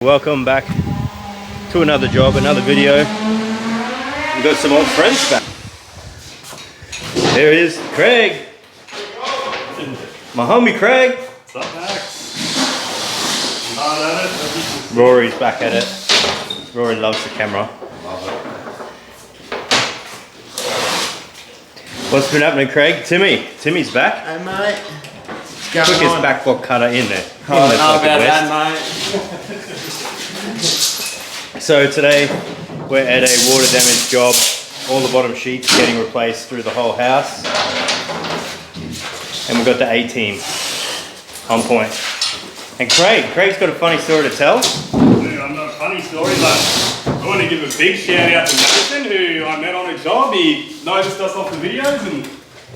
Welcome back to another job, another video. We've got some old friends back. There he is, Craig. My homie Craig. What's up, Max? Hard at it. Rory's back at it. Rory loves the camera. Love it. What's been happening, Craig? Timmy's back. Hey mate, what's going Quickest on? backblock cutter in there. Oh, I know about that, mate. So today we're at a water damage job. All the bottom sheets getting replaced through the whole house. And we've got the A-team on point. And Craig's got a funny story to tell. Dude, I'm not a funny story, but I want to give a big shout out to Nathan, who I met on a job. He noticed us off the videos and...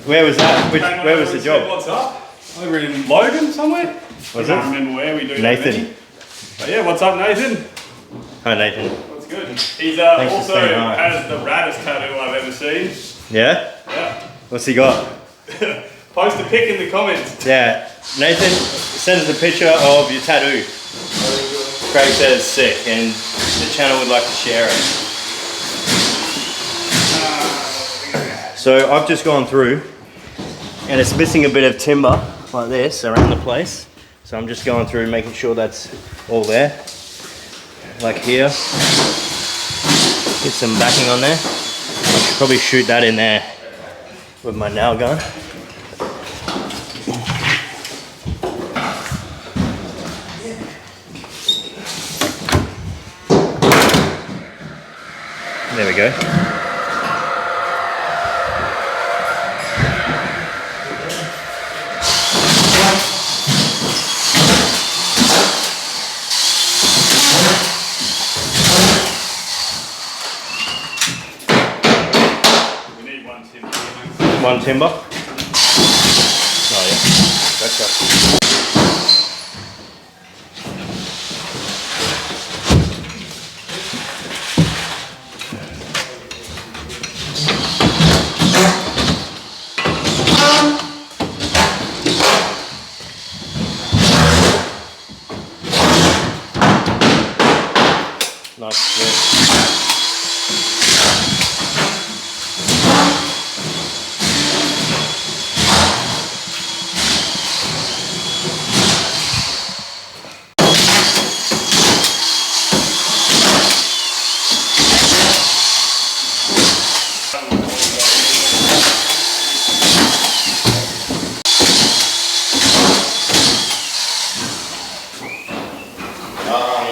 Where was that? Where was the said, job? What's up? Over in Logan somewhere. Was I it? can't remember where we do Nathan. that many. But yeah, what's up, Nathan? Hi, Nathan. What's good? He's Thanks for also saying hi. has the raddest tattoo I've ever seen. Yeah? Yeah. What's he got? Post a pic in the comments. Yeah. Nathan, send us a picture of your tattoo. Craig says sick and the channel would like to share it. So I've just gone through and it's missing a bit of timber like this around the place. So I'm just going through making sure that's all there. Like here. Get some backing on there. I should probably shoot that in there with my nail gun. There we go. We need one timber. One timber. Oh yeah. Gotcha. Nice split.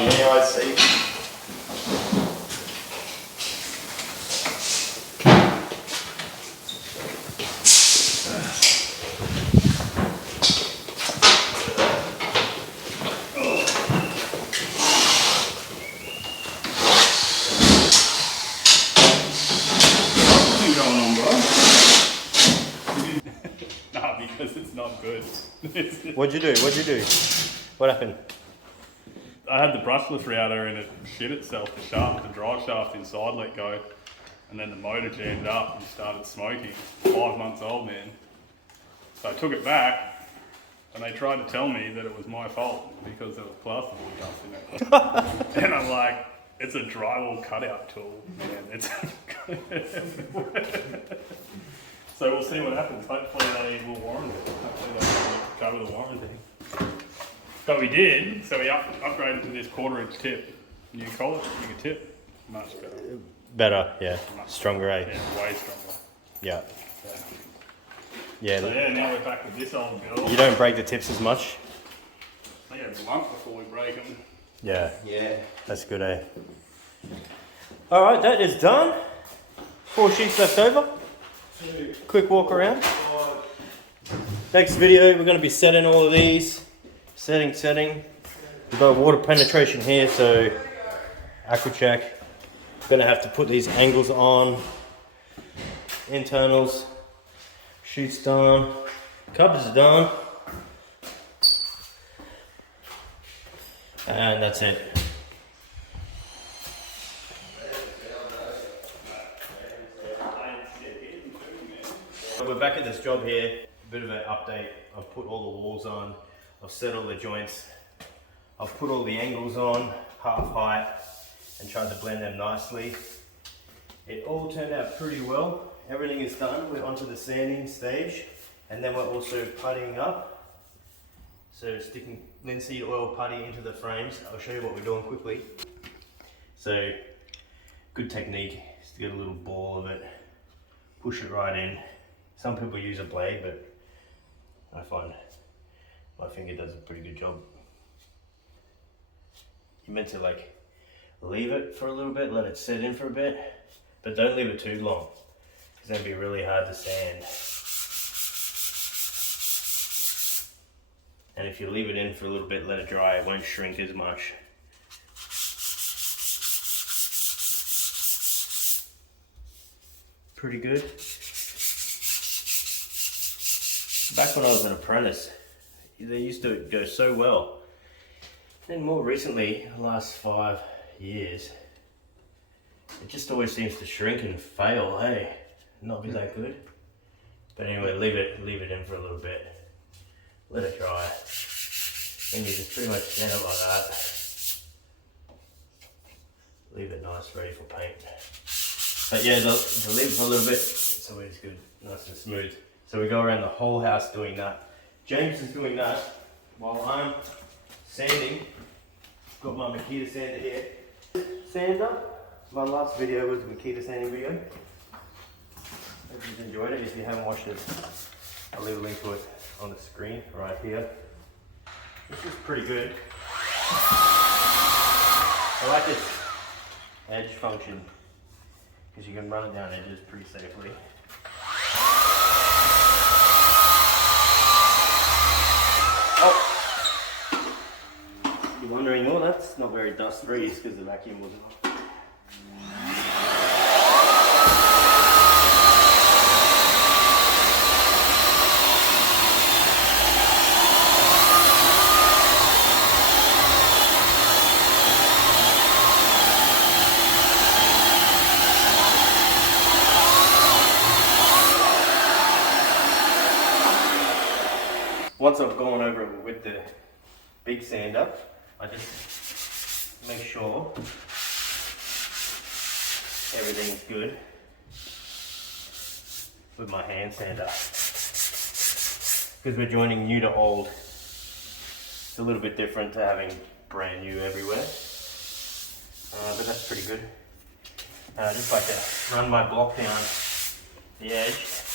Yeah, I see. What's going on, bro? Nah, because it's not good. What'd you do? What happened? I had the brushless router and it shit itself. The drive shaft inside let go, and then the motor jammed up and started smoking. 5 months old, man. So I took it back, and they tried to tell me that it was my fault because there was plasterboard dust in it. And I'm like, it's a drywall cutout tool, man. It's so we'll see what happens. Hopefully they will warrant it. Hopefully they will cover the warranty. But we did, so we upgraded to this 1/4 inch tip. You can call it, you can tip. Much better. Better, yeah. Stronger, eh? Yeah, way stronger. Yeah. Yeah. So Yeah. yeah, now we're back with this old girl. You don't break the tips as much? They get blunt before we break them. Yeah. Yeah. That's good, eh? Alright, that is done. 4 sheets left over. Quick walk around. Next video, we're going to be setting all of these. Setting. We've got water penetration here, so AquaCheck. Gonna have to put these angles on. Internals. Sheets done. Cupboards done. And that's it. We're back at this job here. A bit of an update. I've put all the walls on. I've set all the joints. I've put all the angles on. half height and tried to blend them nicely. It all turned out pretty well. Everything is done. We're onto the sanding stage, and then we're also puttying up. So sticking linseed oil putty into the frames. I'll show you what we're doing quickly. So good technique is to get a little ball of it, push it right in. Some people use a blade, but I find my finger does a pretty good job. You're meant to like leave it for a little bit, let it set in for a bit, but don't leave it too long, because that'd be really hard to sand. And if you leave it in for a little bit, let it dry, it won't shrink as much. Pretty good. Back when I was an apprentice, they used to go so well. Then more recently, the last 5 years, it just always seems to shrink and fail, hey? Not be that good. But anyway, leave it in for a little bit. Let it dry. And you just pretty much sand it like that. Leave it nice, ready for paint. But yeah, to leave it for a little bit, it's always good, nice and smooth. So we go around the whole house doing that. James is doing that while I'm sanding. Got my Makita sander here. Sander. My last video was a Makita sanding video. Hope you've enjoyed it. If you haven't watched it, I'll leave a link to it on the screen right here. This is pretty good. I like this edge function because you can run it down edges pretty safely. Oh! You're wondering, well, that's not very dust free, it's because the vacuum wasn't on. Once I've gone over it with the big sander, I just make sure everything's good with my hand sander. Because we're joining new to old, it's a little bit different to having brand new everywhere. But that's pretty good. I just like to run my block down the edge.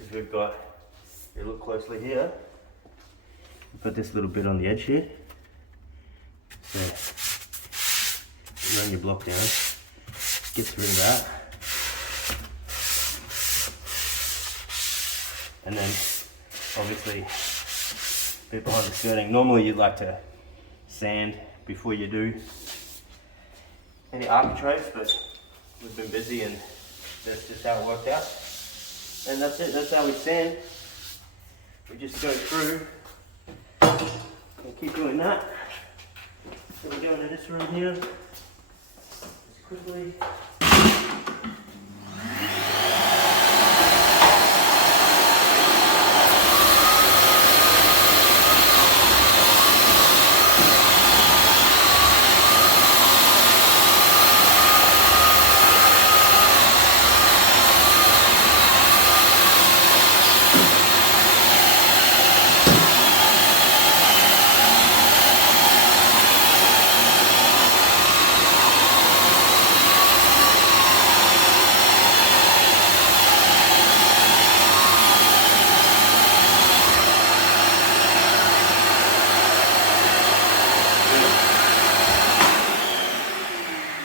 Because we've got, if you look closely here, we've got this little bit on the edge here. So you run your block down, gets rid of that. And then obviously a bit behind the skirting. Normally you'd like to sand before you do any architraves, but we've been busy and that's just how it worked out. And that's it, that's how we sand. We just go through and keep doing that. So we go into this room here, just quickly.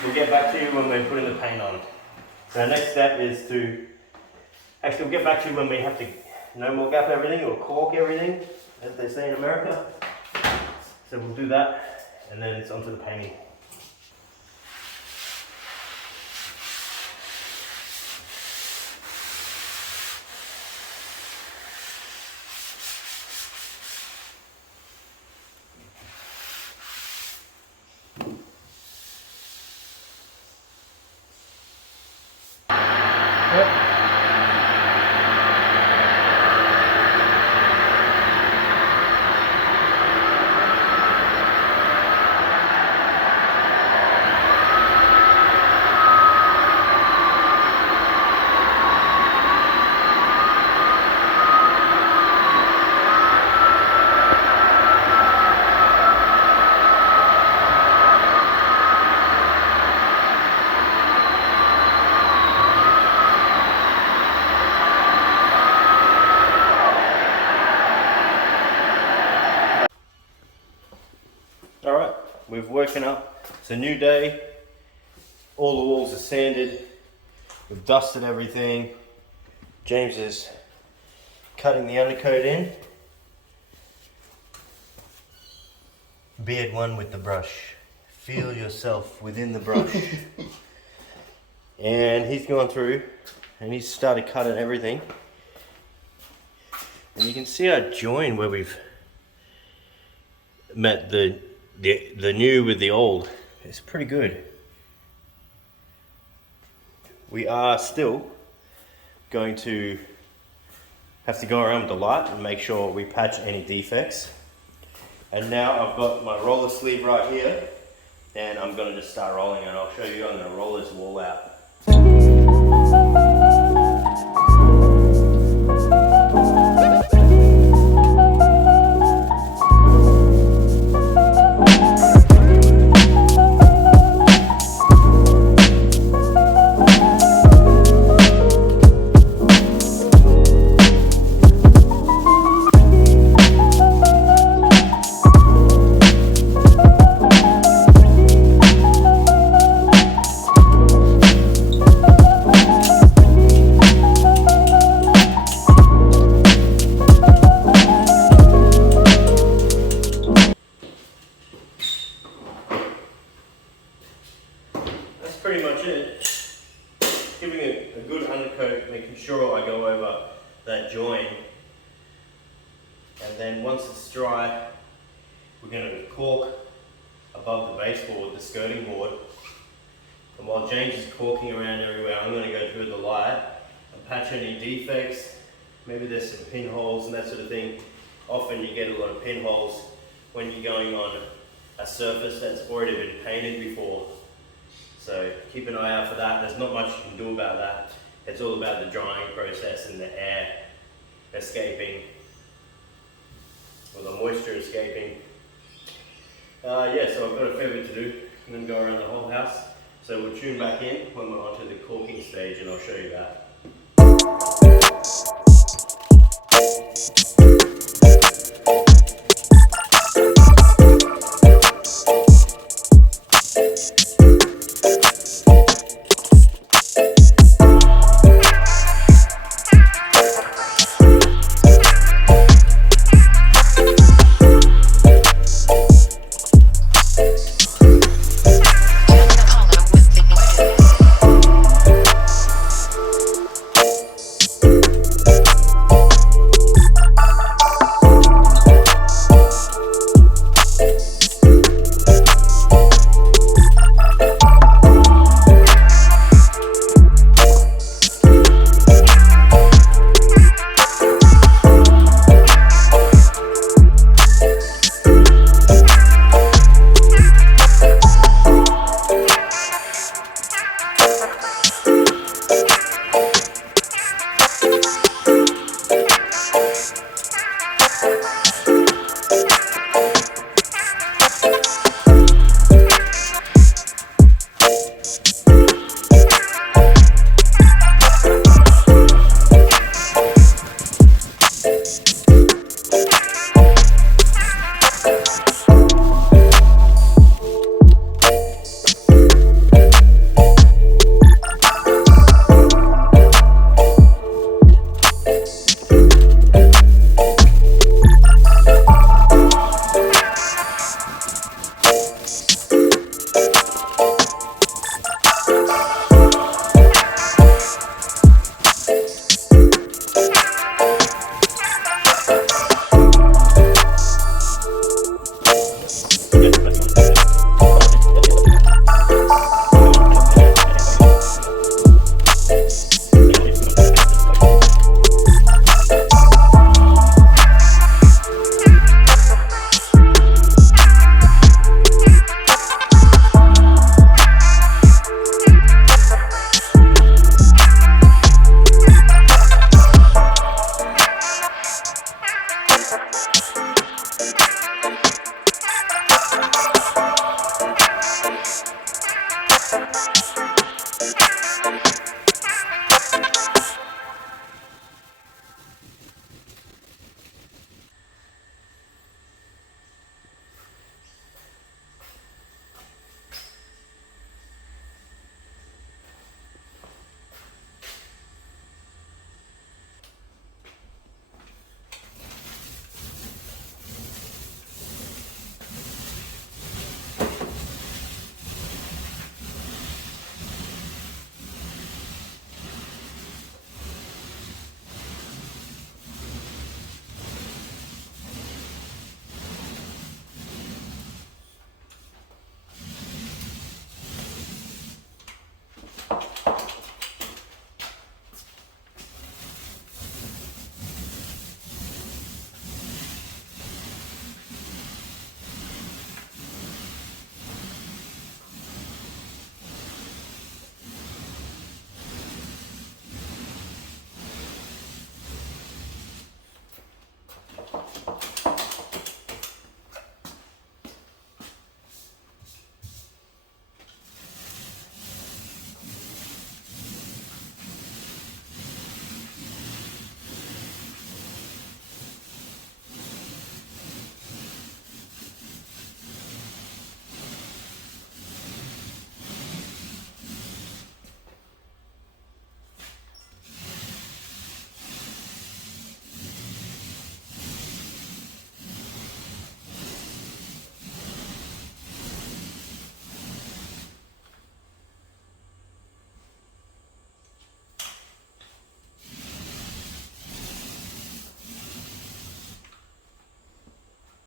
We'll get back to you when we're putting the paint on. So our next step is to, actually we'll get back to you when we have to no more gap everything or caulk everything, as they say in America. So we'll do that and then it's onto the painting. we've woken up. It's a new day. All the walls are sanded. We've dusted everything. James is cutting the undercoat in. Beard one with the brush. Feel yourself within the brush. And he's gone through and he's started cutting everything. And you can see our join where we've met the new with the old. It's pretty good. We are still going to have to go around with the light and make sure we patch any defects. And now I've got my roller sleeve right here, and I'm going to just start rolling, and I'll show you. I'm going to roll this wall out. Pretty much it. Giving a good undercoat, making sure I go over that join, and then once it's dry, we're going to caulk above the baseboard, the skirting board. And while James is caulking around everywhere, I'm going to go through the light and patch any defects. Maybe there's some pinholes and that sort of thing. Often you get a lot of pinholes when you're going on a surface that's already been painted before. So keep an eye out for that. There's not much you can do about that. It's all about the drying process and the air escaping, or the moisture escaping. Yeah, so I've got a fair bit to do. I'm going to go around the whole house. So we'll tune back in when we're onto the caulking stage, and I'll show you that.